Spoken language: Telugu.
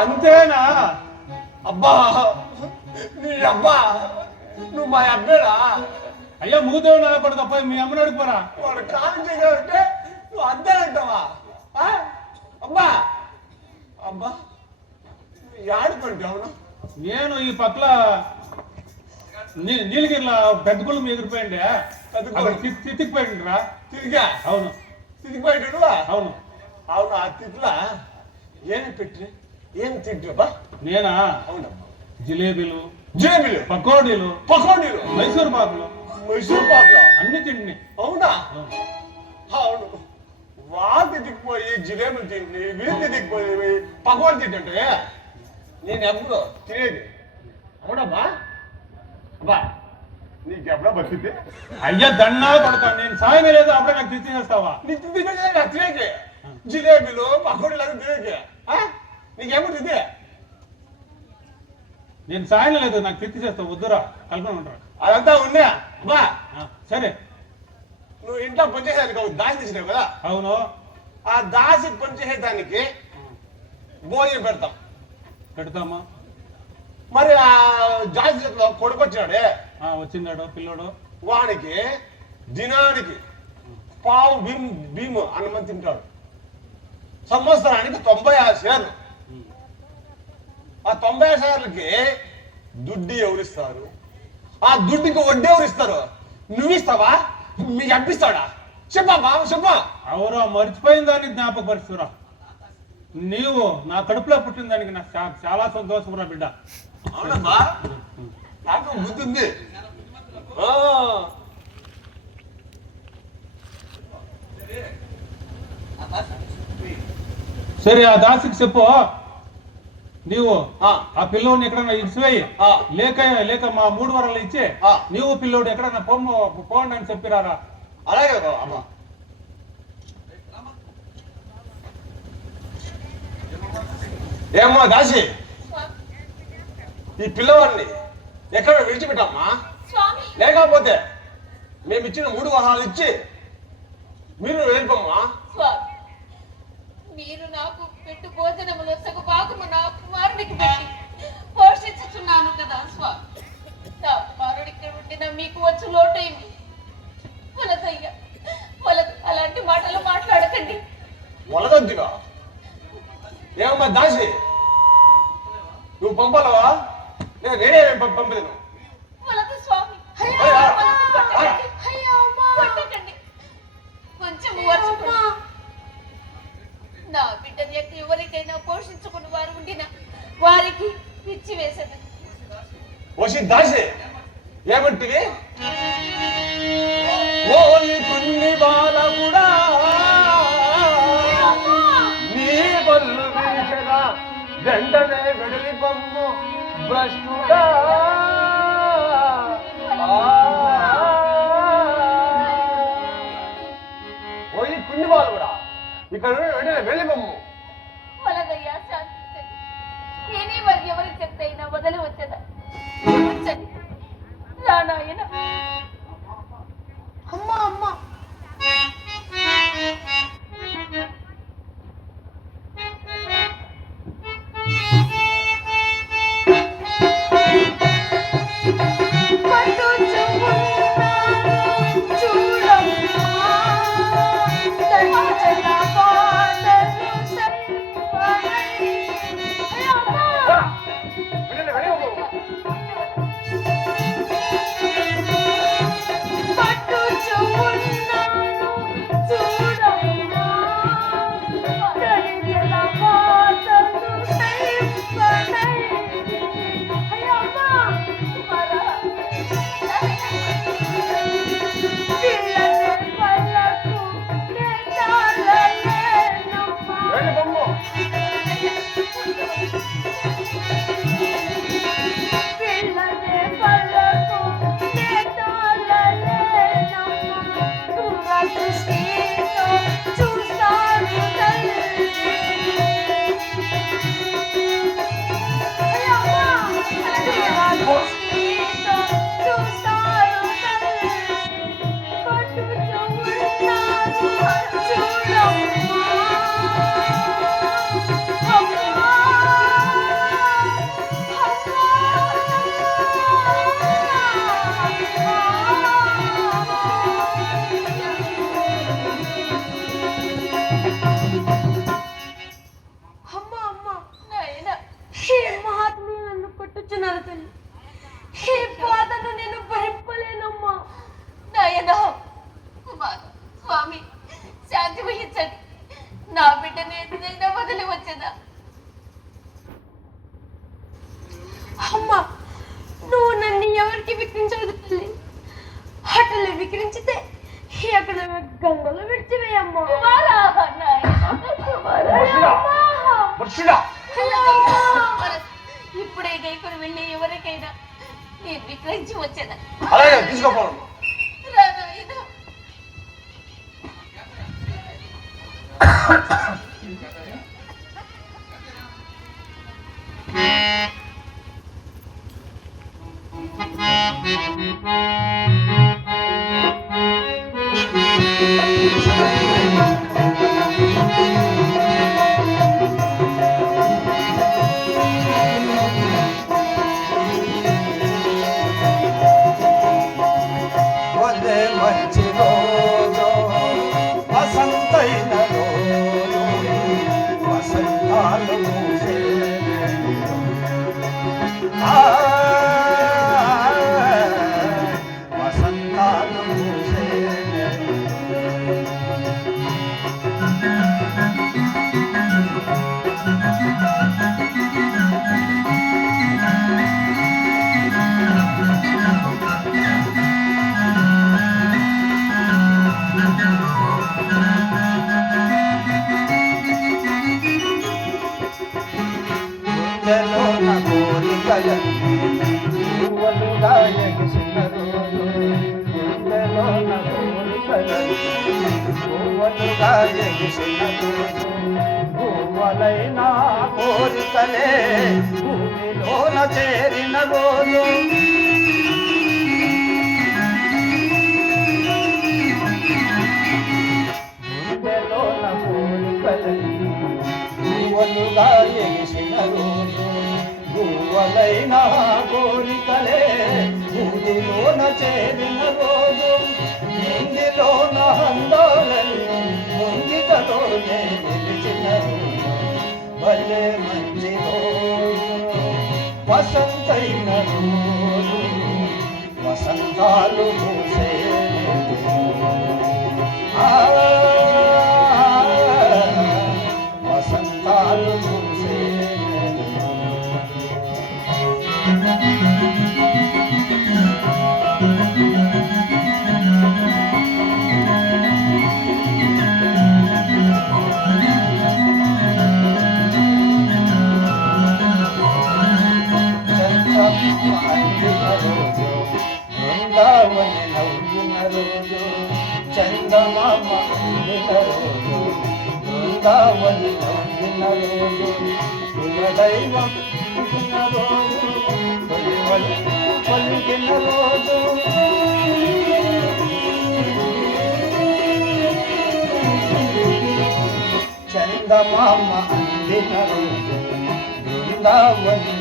అంతేనా? అబ్బా నీ అబ్బా నువ్వు మా అబ్బేడా? అయ్యా మూదేవు నా కూడా తప్ప మీ అమ్మని అడుగుపోరా. వాడు కాలం చేయాలంటే నువ్వు అంతే అంటావా? అబ్బా అబ్బా ఆడుకుంటావు. నేను ఈ పక్కల నీలగిరిలో పెద్ద కుళ్ళు ఎగిరిపోయింది. తిరిగిపోయింది రా. తిరిగా? అవును తిరిగిపోయాడు. అవును అవును. ఆ తిట్లా ఏమి పెట్టి ఏమి తింటావా? నేనా? అవునమ్మా. జిలేబీలు పకోడీలు మైసూర్ పాకులు అన్ని తిండి. అవునా? అవును. వాళ్ళు తిరిగిపోయి జిలేబీలు తిండి, వీళ్ళు తిరిగిపోయి పకోడీ తింటే నేను ఎప్పుడు తినేది. అవునమ్మా? అబ్బా నీకెప్పుడో బతికితే అయ్యా దండా పడతాను. నేను సాయం లేదు అప్పుడే నాకు తినేస్తావా? నీకు తినేది నాకు తినేది. జిలేబీలు పకోడీలు అది తినేది. నీకెప్పుడు తింటే నేను సాయం లేదు నాకు తెచ్చేస్తావు. వద్దురా కల్పన ఉంటారా? అదంతా ఉన్నా బా. సరే నువ్వు ఇంట్లో పనిచేసేదానికి దాసి తెచ్చినావు కదా? అవును. ఆ దాసి పనిచేసేదానికి భోజనం పెడతామా? మరి ఆ జాతి చేతిలో కొడుకొచ్చాడే వచ్చిందాడు పిల్లోడు. వానికి దినానికి పావు భీము అన్నమని తింటాడు. సంవత్సరానికి 96 షేర్లు. ఆ 96 షేర్లకి దుడ్డు ఎవరిస్తారు? ఆ దుడ్డుకి వడ్డీ ఎవరిస్తారు? నువ్వు ఇస్తావా? మీకు అప్పిస్తాడా? చెప్పమ్మా చెప్పా. అవురా మర్చిపోయిన దాన్ని జ్ఞాపకపరుస్తురా. నీవు నా కడుపులో పుట్టిన దానికి నాకు చాలా సంతోషంరా బిడ్డ. అవునమ్మా నాకు బుద్ధి ఉంది. సరే ఆ దాసికి చెప్పు నీవు ఆ పిల్లోడిని ఎక్కడన్నా ఇచ్చివేయి. లేక మా 3 వారాలు ఇచ్చి నీవు పిల్లోడు ఎక్కడన్నా పోండి అని చెప్పిరారా. అలాగే అమ్మా. ఏమ్మా దాసి ఈ పిల్లవాడిని ఎక్కడ విడిచిపెట్టమ్మా? లేకపోతే మేము ఇచ్చిన 3 వారాలు ఇచ్చి మీరు వెళ్ళిపోమ్మా. మీరు నాకు పెట్టు భోజనములో సగు భాగము నా కుమారునికి పెట్టి పోషించుచున్నాను కదా స్వామి. నా కుమారుడికి ఉండిన మీకు వచ్చి లోటేమి? వలదయ్యా వలదు. అలాంటి మాటలు మాట్లాడకండి. వలదొద్దుగా. ఏమమ్మా దాసి నువ్వు పంపాలవా? నేను నేనే పంపలేను. వలదు స్వామి. పట్టకండి. కొంచెం నా బిడ్డని ఎవరికైనా పోషించుకుని వారు ఉండిన వారికి పిచ్చి వేసేది. వచ్చి దాసి ఏమంటివి? కొన్ని బాల కూడా నీ బల్లు విరిచగా వెంటనే వెడలి బొమ్ము భ్రష్టుడా. పోయి కొన్ని బాలు కూడా ఇక్కడ వెంటనే వెళ్ళి బొమ్ము. వలదయ్యా శాంతించండి. నేనే మరి ఎవరి చెప్తైనా వదిలి వచ్చేదా? వచ్చండి రానాయన. అమ్మా అమ్మా వచ్చిండా ఇప్పుడే గైకొని వెళ్ళి ఎవరికైనా నేను విక్రయించి వచ్చేదా అలాగే తీసుకోపోను వందే మంచి రోజు వసంతైన రోజు వసంతాలు పూసే వసంతాలు పూసే గుండెలోన కోరికలన్నీ పువ్వులుగా ఎగిసిన రోజు గుండెలోన కోరికలన్నీ పువ్వులుగా ఎగిసిన రోజు పువ్వులైన కోరికలే భూమిలోన చేరిన రోజు గుండెలోన కోరికలన్నీ పువ్వులుగా ఎగిసిన రోజు పువ్వులైన కోరికలే భూమిలోన చేరిన రోజు నింగిలోన అందాలన్నీ ముంగిటలోనే నిలిచిన రోజు భలే మంచి రోజు వసంతైన రోజు వసంతాలు పూసే వసంతాలు పూసే బృందావని నవ్విన రోజు చందమామ అందిన రోజు బృందావని నవ్విన రోజు కులదైవం పుట్టిన రోజు పలికిన రోజు చందమామ అందిన రోజు బృందావని